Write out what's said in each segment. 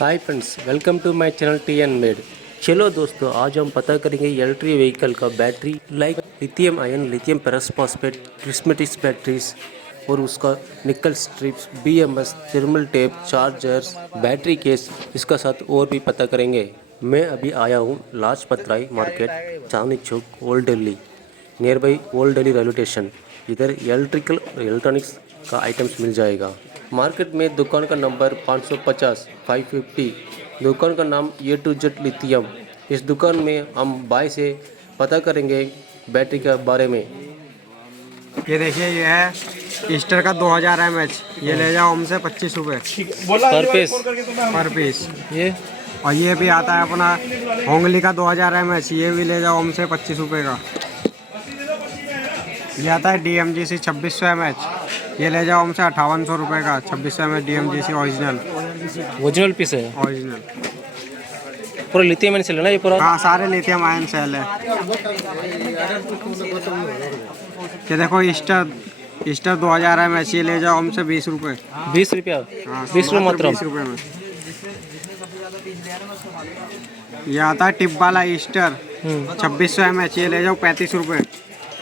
Hi friends, welcome to my channel T N made. चलो दोस्तों, आज हम पता करेंगे इलेक्ट्रिक व्हीकल का battery like lithium ion, lithium peroxide, prismatics batteries और उसका nickel strips, BMS, thermal tape, chargers, battery case, इसका साथ और भी पता करेंगे। मैं अभी आया हूँ Lajpat Rai market, Chandni Chowk, old Delhi, near by old Delhi railway station. इधर इलेक्ट्रिकल और इलेक्ट्रॉनिक्स का आइटम्स मिल जाएगा। मार्केट में दुकान का नंबर 550 550। दुकान का नाम ए टू जेड लिथियम। इस दुकान में हम बाय से पता करेंगे बैटरी के बारे में। ये देखिए, ये है ईस्टर का 2000 mAh। ये ले जाओ हमसे 25 रुपये पर पीस। ये और ये भी आता है अपना होंगली का 2000 mAh। ये भी ले जाओ हमसे 25 रुपये का। ये आता है DMGC 2600 mAh। ये ले जाओ हमसे 5800 रुपये का। 2600 mAh DMGC ओरिजिनल पीस है, ओरिजिनल। पूरा लिथियम आयन सेल है ना ये पूरा? हाँ, सारे लिथियम आयन सेल है। ये देखो ईस्टर 2000 mAh। ये ले जाओ हमसे 20 रुपये। 20 रुपया? हाँ, 20 रुपये मात्र? 20 रुपये में। ये आता है टिप वाला ईस्टर 2600 mAh। ये ले जाओ 35 रुपये।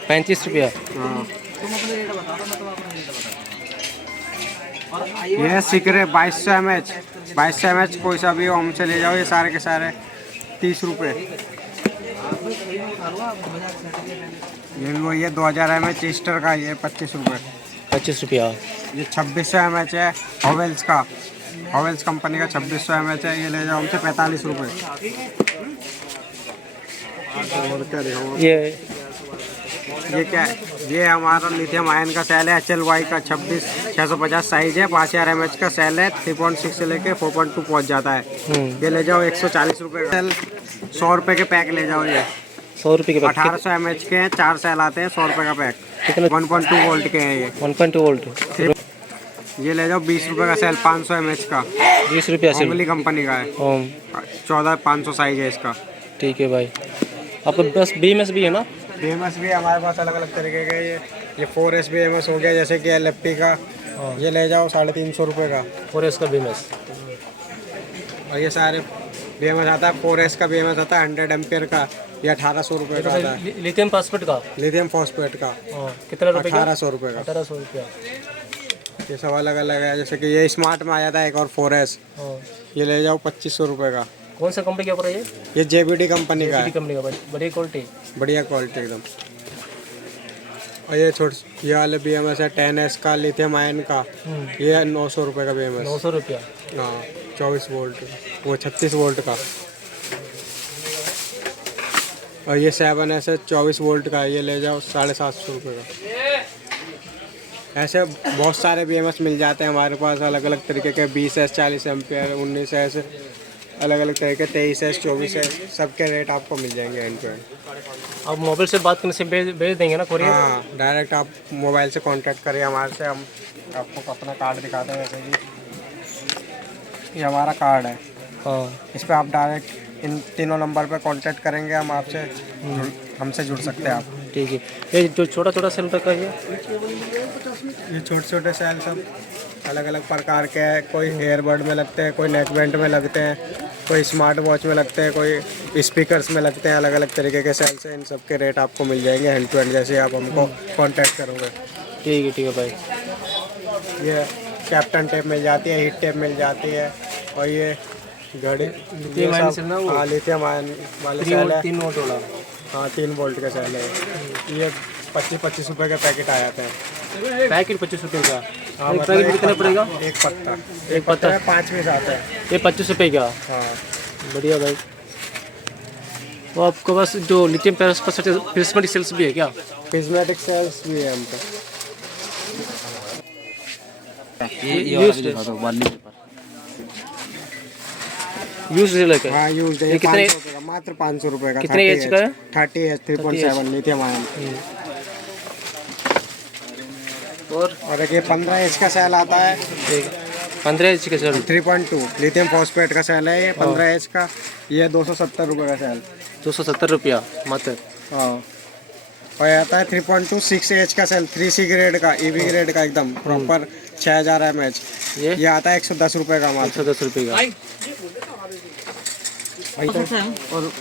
35 रुपया? हाँ। ये है सिकरे 2200 mAh। 2200 mAh कोई सा भी हो हमसे ले जाओ। ये सारे के सारे 30 रुपये। ये लो, ये 2000 mAh ईस्टर का, ये 25 रुपये। 25 रुपया। ये 2600 mAh है हॉवेल्स का, हॉवेल्स कंपनी का 2600 mAh है। ये ले जाओ हमसे 45 रुपये। और क्या दिखाऊं? ये क्या है? ये हमारा लिथियम आयन का सेल है HLY का 26650 साइज है। 5000 mAh का सेल है। 3.6 से लेके 4.2 पहुँच जाता है। ये ले जाओ 140 रुपये का सेल। 100 रुपये के पैक ले जाओ। ये 100 रुपये के पैक? 1800 mAh के हैं, 4 सेल आते हैं। 100 रुपये का पैक। कितना? 1.2 वोल्ट के हैं ये। 1.2 वोल्ट। ये ले जाओ 20 रुपये का सेल, 500 mAh का। 20 रुपया सेल? होंगली कंपनी का है। 14500 साइज है इसका। ठीक है भाई। आपके पास BMS भी है ना? BMS भी हमारे पास अलग अलग तरीके के। ये 4S BMS हो गया, जैसे कि LFP का। ये ले जाओ 350 रुपये का। 4S का BMS। और ये सारे BMS आता है। 4S का BMS आता है 100 एम्पियर का। ये 1800 रुपये का आता है। लिथियम फॉस्फेट का? लिथियम फॉस्फेट का कितना रुपये का? 1800 रुपये का। 1800 रुपया। ये सब अलग अलग है। जैसे कि ये स्मार्ट में आ जाता है एक और 4S। ये ले जाओ 2500 रुपये का। कौन सा कंपनी का ऊपर है ये JBD कंपनी का है। कंपनी का? बढ़िया क्वालिटी? बढ़िया क्वालिटी एकदम। और ये वाले BMS है 10S का लिथियम आयन का। ये 900 रुपये का BMS। 900 रुपया? हाँ, 24 वोल्ट, वो 36 वोल्ट का। और ये 7S है 24 वोल्ट का। ये ले जाओ 750 रुपये का। ऐसे बहुत सारे BMS मिल जाते हैं हमारे पास अलग अलग तरीके के। 20S 40 एम्पियर, 19S, अलग अलग तरह के 23S 24S, सबके रेट आपको मिल जाएंगे एंड टू एंड। आप मोबाइल से बात करने से भेज देंगे ना कोरियर? हाँ, डायरेक्ट आप मोबाइल से कांटेक्ट करिए हमारे से। हम आपको अपना कार्ड दिखाते हैं। जैसे कि ये हमारा कार्ड है। हाँ, इस पर आप डायरेक्ट इन तीनों नंबर पे कांटेक्ट करेंगे, हम आपसे हमसे जुड़ सकते हैं आप। ठीक है। ये जो छोटा छोटा सेल रखा है, ये छोटे छोटे सेल सब अलग अलग प्रकार के हैं। कोई एयरबड में लगते हैं, कोई नेकबैंड में लगते हैं, कोई स्मार्ट वॉच में लगते हैं, कोई स्पीकर्स में लगते हैं। अलग अलग तरीके के सेल्स हैं। इन सब के रेट आपको मिल जाएंगे हैंड टू हैंड, जैसे आप हमको कांटेक्ट करोगे। ठीक है भाई। ये कैप्टन टेप मिल जाती है, हीट टेप मिल जाती है। और ये घड़ी लिथियम आयन सेल ना? हाँ, लिथियम आयन वाले सेल है। 3 वोल्ट वाला? हाँ, 3 वोल्ट का सेल है। ये 25-25 रुपये के पैकेट आ जाते हैं। पैकेट 25 रुपये का? हाँ, एक पैकेट कितना पड़ेगा? एक पत्ता। एक पत्ता 5 पीस आता है। ये 25 रुपये का? हाँ, बढ़िया भाई। तो आपके पास जो लिथियम पेरोक्साइड प्रिस्मेटिक सेल्स भी है क्या? प्रिज्मेटिक सेल्स भी है हमको। यूज लेकर? हाँ, यूज है। ये कितने? 500 रुपये का, मात्र 500 रुपये का। कितने एच का है? 30H 3.7 lithium ion. और एक ये 15H का सेल आता है। 15H का सेल? 3.2 लिथियम फॉस्फेट का सेल है ये 15H का। ये 270 रुपये का सेल। 270 रुपया मात्र? हाँ। और ये आता है 3.2 6H का सेल, 3C ग्रेड का, EV ग्रेड का एकदम प्रॉपर 6000 mAh। ये आता है 110 रुपये का मात्र। 110 रुपये का? और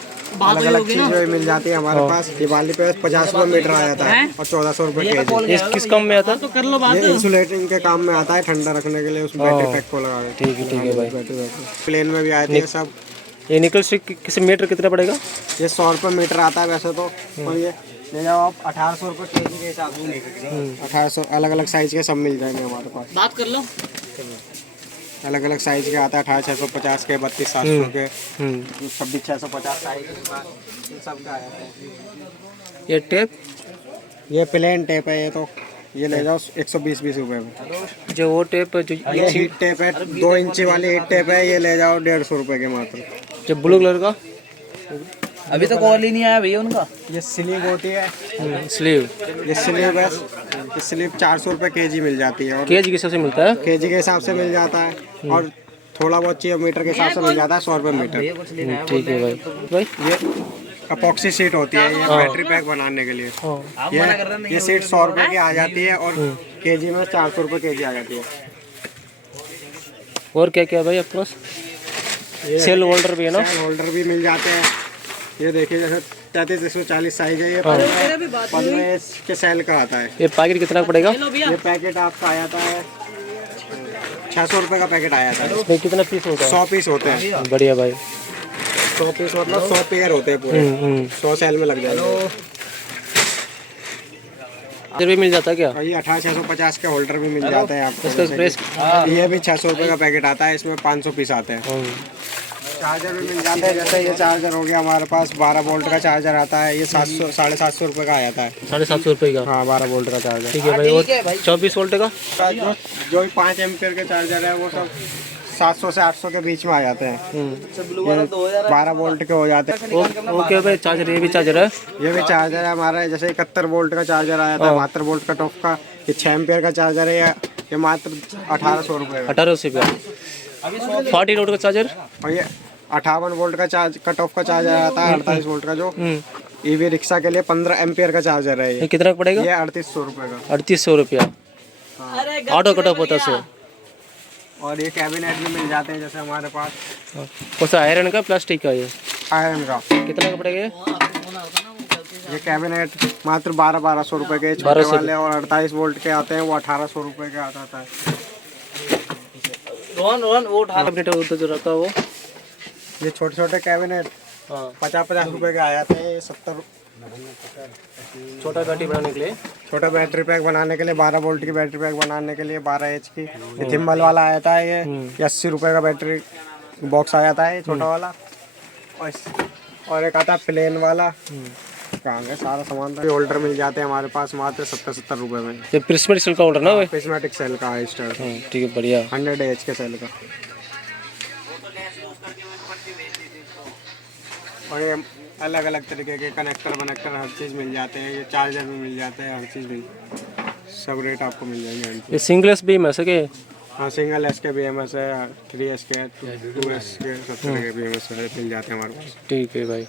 अलग अलग चीज़ें मिल जाती है हमारे पास। ये वाली पे 50 रुपये मीटर आ जाता है और 1400 रुपये केजी। ये किस काम में आता है? ये इंसुलेटिंग के काम में आता है, ठंडा रखने के लिए उस बैटरी पैक को लगा देते हैं। ठीक है भाई। बैटरी प्लेन में भी आती है सब। ये निकल स्टिक किस मीटर कितना पड़ेगा? ये 100 रुपये मीटर आता है वैसे तो, और ये ले जाओ आप 1800 रुपये केजी के हिसाब से। 1800 अलग अलग साइज के सब मिल जाएंगे हमारे पास। बात कर लो। अलग अलग साइज के आता है, 18650 के, 32700 के, 26650 साइज इन सब का आया है। ये टेप, ये प्लेन टेप है, ये ले जाओ 120 रुपये में। जो वो टेप जो ये हीट टेप है, 2 इंची वाली हीट टेप है, ये ले जाओ 150 रुपये के मात्र। जो ब्लू कलर का अभी तो कॉल ही नहीं आया भैया उनका। ये स्लीव होती है, स्लीव, ये स्लीव है, ये स्लीव 400 रुपये केजी मिल जाती है। और केजी के हिसाब से मिलता है? केजी के हिसाब से मिल जाता है, और थोड़ा बहुत चाहिए मीटर के हिसाब से मिल जाता है, 100 रुपये मीटर। ठीक है भाई। ये अपॉक्सी सीट होती है, ये बैटरी पैक बनाने के लिए। ये सीट 100 रुपये की आ जाती है और केजी में 400 रुपये केजी आ जाती है। और क्या क्या भाई आपके पास? सेल होल्डर भी है ना? सेल होल्डर भी मिल जाते हैं। ये देखिए जैसे 33-140 साइज है, ये 15 के सेल का आता है। ये पैकेट कितना पड़ेगा? ये पैकेट आपका आ जाता है 600 रुपये का पैकेट आया था। इसमें कितना पीस होता है? 100 पीस होते हैं। बढ़िया भाई। 100 पीस मतलब 100 पेयर होते हैं पूरे। 100 सेल में लग जाएगा। इधर भी मिल जाता है क्या? और ये 18650 के होल्डर भी मिल जाते हैं आपको। इसका प्रेस ये भी 600 रुपये का पैकेट आता है, इसमें 500 पीस आते हैं। चार्जर भी मिल जाते हैं, जैसे ये चार्जर हो गया हमारे पास 12 वोल्ट का चार्जर आता है, ये 750 रुपये का आ जाता है। 750 रुपये का? हाँ, 12 वोल्ट का चार्जर। ठीक है भाई। और 24 वोल्ट का? जो भी 5 एम्पियर के चार्जर है वो सब 700 से 800 के बीच में आ जाते हैं। ये 12 वोल्ट के हो जाते हैं। ओके भाई। चार्जर, ये भी चार्जर है? ये भी चार्जर है हमारा, जैसे 71 वोल्ट का चार्जर आया था, 72 वोल्ट का टॉप का। ये 6 एम्पियर का चार्जर है, ये मात्र 1800 रुपये का। 1800 रुपये। 40 वोल्ट का चार्जर? और ये 58 वोल्ट का कट ऑफ का चार्जर आता है, 48 वोल्ट का, जो ईवी रिक्शा के लिए 15 एम्पियर का चार्जर है। ये कितना पड़ेगा? ये 3800 रुपये का। 3800 रुपया। ऑटो कट ऑफ होता है सो। और ये कैबिनेट भी मिल जाते हैं जैसे हमारे पास। कौन सा, आयरन का प्लास्टिक का? ये आयरन का। कितना का पड़ेगा ये कैबिनेट मात्र 1200 रुपये के छोटे वाले, और 48 वोल्ट के आते हैं, वो 1800 रुपये के आता है। वो कैबिनेट जो रहता है वो, ये छोटे छोटे कैबिनेट 50-50 रुपये के आ जाते हैं। ये 70 छोटा बैटरी बनाने के लिए, छोटा बैटरी पैक बनाने के लिए, 12 वोल्ट की बैटरी पैक बनाने के लिए 12 एच की। ये थिम्बल वाला आ जाता है, ये 80 रुपये का बैटरी बॉक्स आ जाता है, ये छोटा वाला। और एक आता है प्लेन वाला। कहाँ है सारा सामान था। होल्डर मिल जाते हैं हमारे पास मात्र 70-70 रुपये में। ये प्रिस्मेटिक सेल का होल्डर ना? प्रिस्मेटिक सेल का है स्टार। ठीक है, बढ़िया। 100 एच के सेल का। और ये अलग अलग तरीके के कनेक्टर हर चीज़ मिल जाते हैं। ये चार्जर भी मिल जाते हैं, हर चीज़ भी, सब रेट आपको मिल जाएंगे। ये सिंगलेस भी है सके? हाँ, सिंगल एस के BMS है, 3S के, 2S के, सब तरह के BMS मिल जाते हैं हमारे पास। ठीक है भाई।